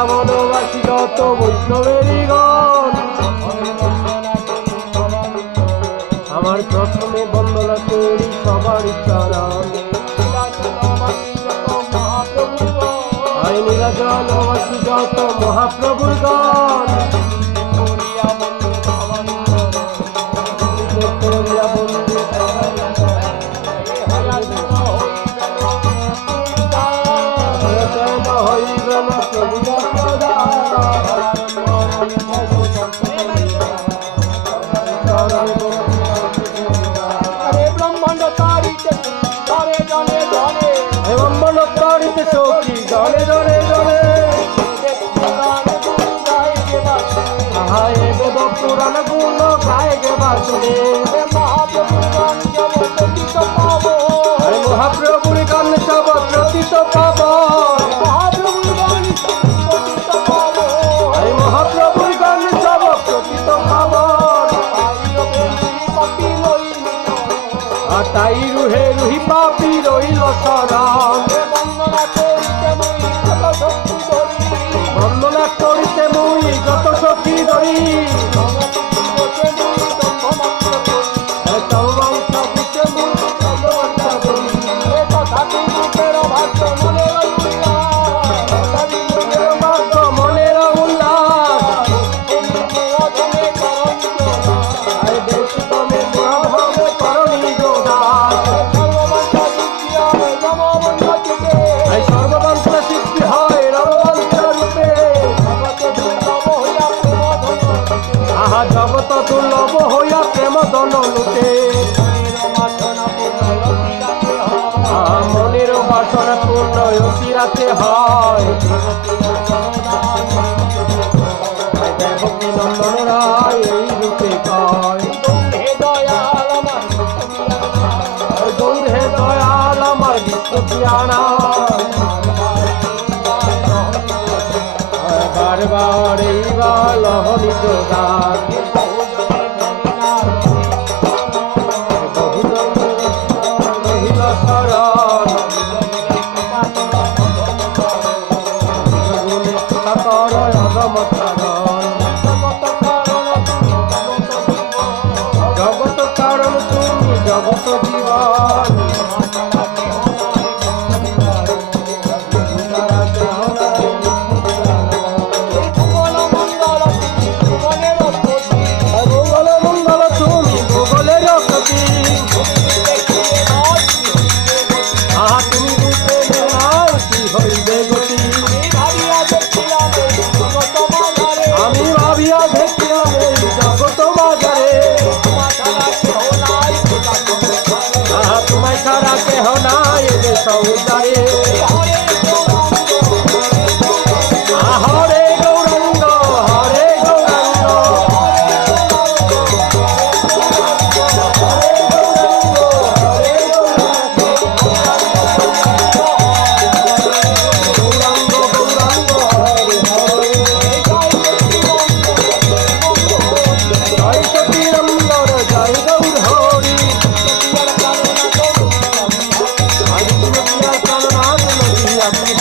বৃন্দাবনবাসী যত বৈষ্ণবেরই গণ, আমার প্রথমে বন্দনা করি সবার চরণ। নীলাচলবাসী যত মহাপ্রভুর গণ, সখী জলে জলে জলে হায় বেদ পুরাণ গুণ গায়ে গে বাসুদে। মহাপ্রভুর গান সব প্রতীত পাবন, মহাপ্রভুর গান সব প্রতীত পাবন। তাই রুহে রুহি পাপি রইল শরণ, বন্দনা করিতে মুই যত শক্তি ধরি। মনের উল্লাস সর্ববংশ সৃষ্টি হয় রববংশ রূপে। আহা জগত দুর্লভ হইয়া প্রেম ধন লুটে। মনের বাসনা পূর্ণ অচিরাতে হয়, দেবকী নন্দন রায় এই রূপে কয়। গৌরে দয়াল আমার বিষ্ণু পিয়ানা, বারবার এইবার লহনি যোগান। রহিল শরণ সকল অদম শরণ, জগত কারণ তুমি জগত জীবন। আমি ভাবিয়া দেখিলাম এই জগত বাজারে, তোমায় ছাড়া কেহ নাই এ সংসারে। হরে গৌরাঙ্গ হরে গৌরাঙ্গ, আপনি